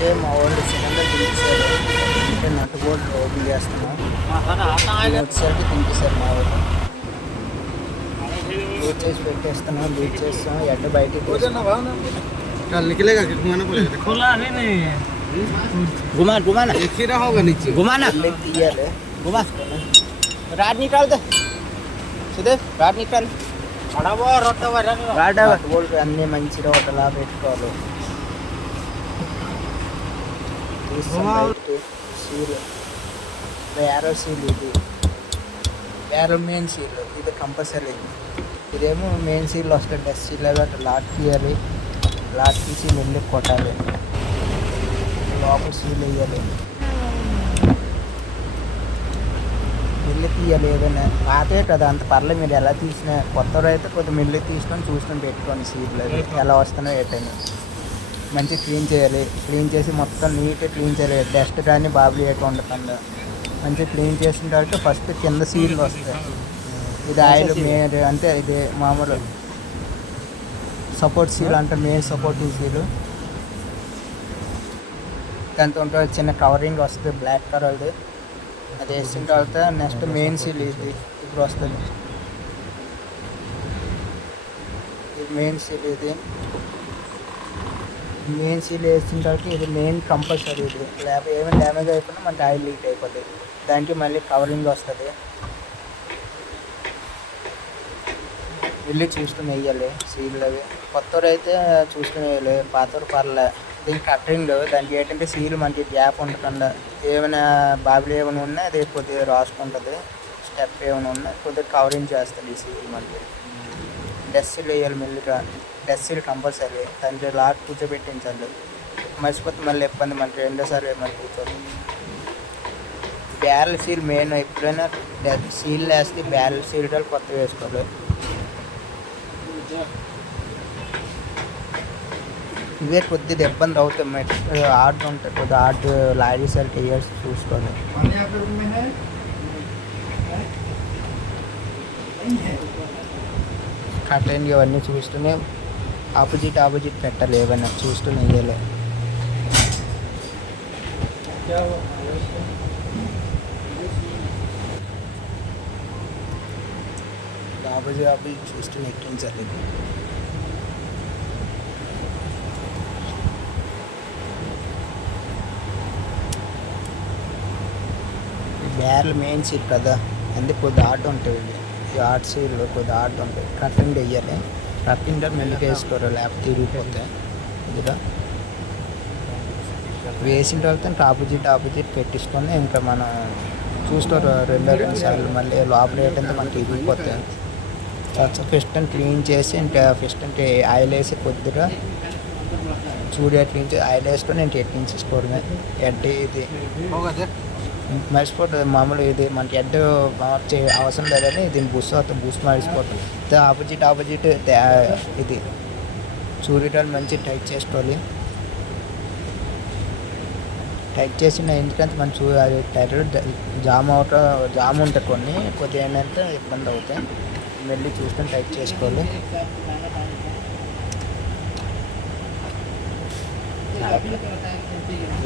అంటే మా వాళ్ళు సిలిండర్ దించేశారు. అంటే నట్టు బోల్ట్ ఓపెన్ చేస్తున్నాం. వచ్చేసరికి దింపేశారు మా వాళ్ళు. లూజ్ చేసి పెట్టేస్తున్నాం. లూజ్ చేస్తాం. ఎడ్డ బయటికి తీయాలి. రాడ్ నికాల్ రాడ్ నికాల్ బోల్ట్ అన్నీ మంచి రోటలా పెట్టుకోవాలి. సీల్ వేరే సీల్ ఇది వేరే మెయిన్ సీల్ ఇది కంపల్సరీ. ఇదేమో మెయిన్ సీల్ వస్తుంది. డస్ట్ సీల్ అవి లాక్ తీయాలి. లాక్ తీసి వెళ్ళి కొట్టాలి. లోపల సీల్ వేయాలి. మిల్లు తీయాలి. ఏదైనా పాతే కదా అంత పర్లేదు. మీరు ఎలా తీసినా కొత్తలో అయితే కొద్దిగా మిల్లు తీసుకొని చూసుకొని పెట్టుకోండి. సీట్లు ఎలా వస్తున్నాయో ఏటైనా మంచిగా క్లీన్ చేయాలి. క్లీన్ చేసి మొత్తం నీట్గా క్లీన్ చేయాలి. డస్ట్ కానీ బాబులు ఏటో ఉండకుండా మంచిగా క్లీన్ చేసిన తర్వాత ఫస్ట్ కింద సీల్ వస్తాయి. ఇది ఆయిల్ మెయిన్ అంటే ఇది మామూలు సపోర్ట్ సీల్ అంటే మెయిన్ సపోర్టింగ్ సీలు. దాంతో ఉంటుంది చిన్న కవరింగ్ వస్తుంది బ్లాక్ కలర్ది. అది వేసిన తర్వాత నెక్స్ట్ మెయిన్ సీల్ ఇది ఇప్పుడు వస్తుంది. ఇది మెయిన్ సీల్. ఇది మెయిన్ సీల్ వేసిన తర్వాత ఇది మెయిన్ కంపల్సరీ. ఇది లేకపోతే ఏమైనా డ్యామేజ్ అయిపోయినా మనకి ఆయిల్ లీక్ అయిపోతుంది. దానికి మళ్ళీ కవరింగ్ వస్తుంది. వెళ్ళి చూసుకుని వేయాలి సీల్ అవి. కొత్తవారు అయితే చూసుకుని వేయాలి. పాతవారు పర్లే. దీనికి కట్టరింగ్ దానికి ఏంటంటే సీల్ మనకి గ్యాప్ ఉండకుండా ఏమైనా బాబులు ఏమైనా ఉన్నా అది కొద్దిగా రాసుకుంటుంది. స్టెప్ ఏమైనా ఉన్నా కొద్దిగా కవరింగ్ చేస్తుంది ఈ సీల్ మనకి. డస్ట్ సీల్ వేయాలి మెల్లిగా. Dust seal compulsory. దానికి లాక్ కూర్చోబెట్టించాలి. మర్చిపోతే మళ్ళీ ఇబ్బంది మనకి. రెండోసారి మళ్ళీ కూర్చోదు. Barrel seal main. ఎప్పుడైనా సీల్ వేస్తే బ్యారెల్ సీల్ కొత్తగా వేసుకోవాలి. ఇవే కొద్దిగా ఇబ్బంది అవుతాయి. ఆర్డర్ ఉంటుంది కొద్దిగా ఆర్డర్ లారీస్ ఇయర్స్ చూసుకోవాలి. కట్టండి ఇవన్నీ చూస్తూనే ఆపోజిట్ పెట్టాలి. ఏమైనా చూస్తూనే వేయాలి. ఆపోజిట్ చూస్తూనే ఎక్కించాలి. బ్యారెల్ మెయిన్ సీట్ కదా అందుకే కొద్దిగా ఆర్ట్ ఉంటుంది. ఈ ఆర్ట్ సీల్లో కొద్దిగా ఆర్ట్ ఉంటుంది. కట్టింగ్ వేయాలి. కట్టింగ్ మెల్లిగా వేసుకోరు లేకపోతే తిరిగిపోతే. ఇదిగా వేసిన తర్వాత ఆపోజిట్ పెట్టించుకొని ఇంకా మనం చూసుకోరు రెండు సార్లు. మళ్ళీ లోపల ఏంటంటే మనకి ఇరిగిపోతాయి. పిస్టన్ క్లీన్ చేసి ఇంకా పిస్టన్ ఆయిల్ వేసి కొద్దిగా క్లీన్ చేసి ఆయిల్ వేసుకొని ఇంక ఎక్కించేసుకోవడమే. హెడ్ ఇది మర్చిపోతుంది మామూలు. ఇది మనకి హెడ్ మార్చే అవసరం లేదని దీన్ని బూస్ట్ మర్చిపోతుంది. ఆపోజిట్ ఇది చూడటాలు మంచి టైట్ చేసుకోవాలి. టైట్ చేసిన ఎందుకంటే మనం అది టైట్ జామ్ ఉంటాయి కొన్ని. కొద్దిగా ఏంటంటే ఇబ్బంది అవుతాయి. మెల్లి చూసుకొని టైట్ చేసుకోవాలి.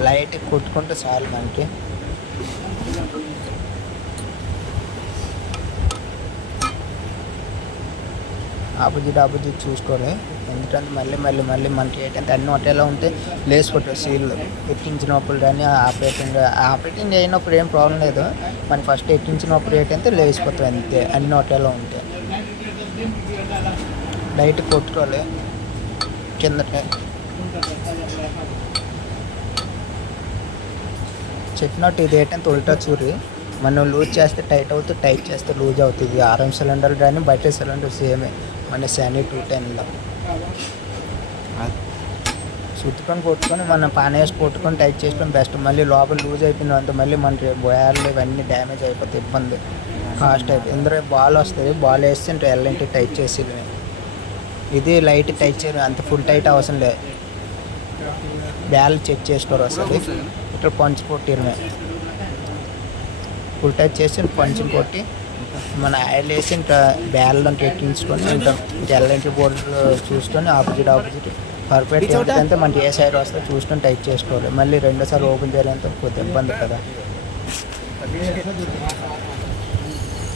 లైట్ కొట్టుకుంటే చాలు మనకి. ఆపోజిట్ చూసుకోవాలి. ఎందుకంటే మళ్ళీ మనకి ఏంటంటే అన్ని ఒకేలా ఉంటే లేసిపోతాయి సీల్. ఎక్కించినప్పుడు కానీ ఆపరేటింగ్ అయినప్పుడు ఏం ప్రాబ్లం లేదు. మనకి ఫస్ట్ ఎక్కించినప్పుడు ఏంటంటే లేసిపోతాయి అంతే. అన్ని ఒకేలా ఉంటాయి. లైట్ కొట్టుకోవాలి కిందకి. చెప్పినట్టు ఇది ఏంటంటే ఉల్టా చూరి. మనం లూజ్ చేస్తే టైట్ అవుతుంది, టైట్ చేస్తే లూజ్ అవుతుంది. ఆర్ఎం సిలిండర్ కానీ బయట సిలిండర్ సేమే. మన Sany 210లో చుట్టుకొని కొట్టుకొని మనం పాన్ వేసి కొట్టుకొని టైట్ చేసుకొని బెస్ట్. మళ్ళీ లోపల లూజ్ అయిపోయింది అంత మళ్ళీ మనకి బోయార్లు ఇవన్నీ డ్యామేజ్ అయిపోతాయి. ఇబ్బంది కాస్ట్ అయిపోయి. ఇందులో బాల్ వస్తుంది. బాల్ వేస్తే ఇంకా ఎల్ఎన్టీ టైట్ చేసి ఇది లైట్ టైట్ చేయడం అంత ఫుల్ టైట్ అవసరం లేదు. బ్యాల్ చెక్ చేసుకోరు వస్తుంది. ఇక్కడ పంచి కొట్టిరమే ఫుల్ టైట్ చేసి పంచి కొట్టి మన ఆయిల్ వేసి ఇంకా బ్యాల్లో ఎక్కించుకొని ఇంకా ఎల్ఎన్టీ బోర్డు చూసుకొని ఆపోజిట్ పర్ఫెక్ట్ ఎందుకంటే మనకి ఏ సైడ్ వస్తే చూసుకొని టైట్ చేసుకోవాలి. మళ్ళీ రెండోసారి ఓపెన్ చేయాలంటే కొద్దిగా ఇబ్బంది కదా.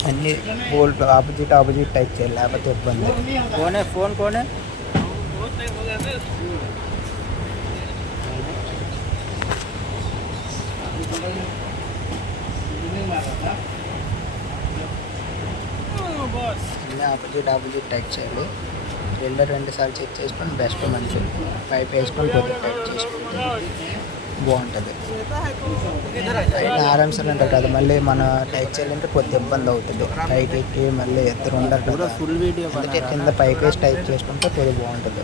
అన్నీ బోల్ట్ ఆపోజిట్ టైప్ చేయాలి, లేకపోతే ఇబ్బంది. ఫోన్ కోనే అన్నీ ఆపోజిట్ టైప్ చేయాలి. రెండు సార్లు చెక్ చేసుకొని బెస్ట్ మంచి పైప్ వేసుకొని కొద్దిగా టైట్ చేసుకుంటే బాగుంటుంది. టైట్ ఆరామ్సర్ ఉంటుంది కదా, మళ్ళీ మన టైట్ చేయాలంటే కొద్దిగా ఇబ్బంది అవుతుంది. పైకి ఎక్కి మళ్ళీ ఇద్దరు ఉండరు కదా, అందుకే కింద పైప్ వేసి టైట్ చేసుకుంటే కొద్దిగా బాగుంటుంది.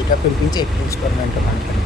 ఇక పిలిపించి ఎక్కించుకోవడం అంటే మనకి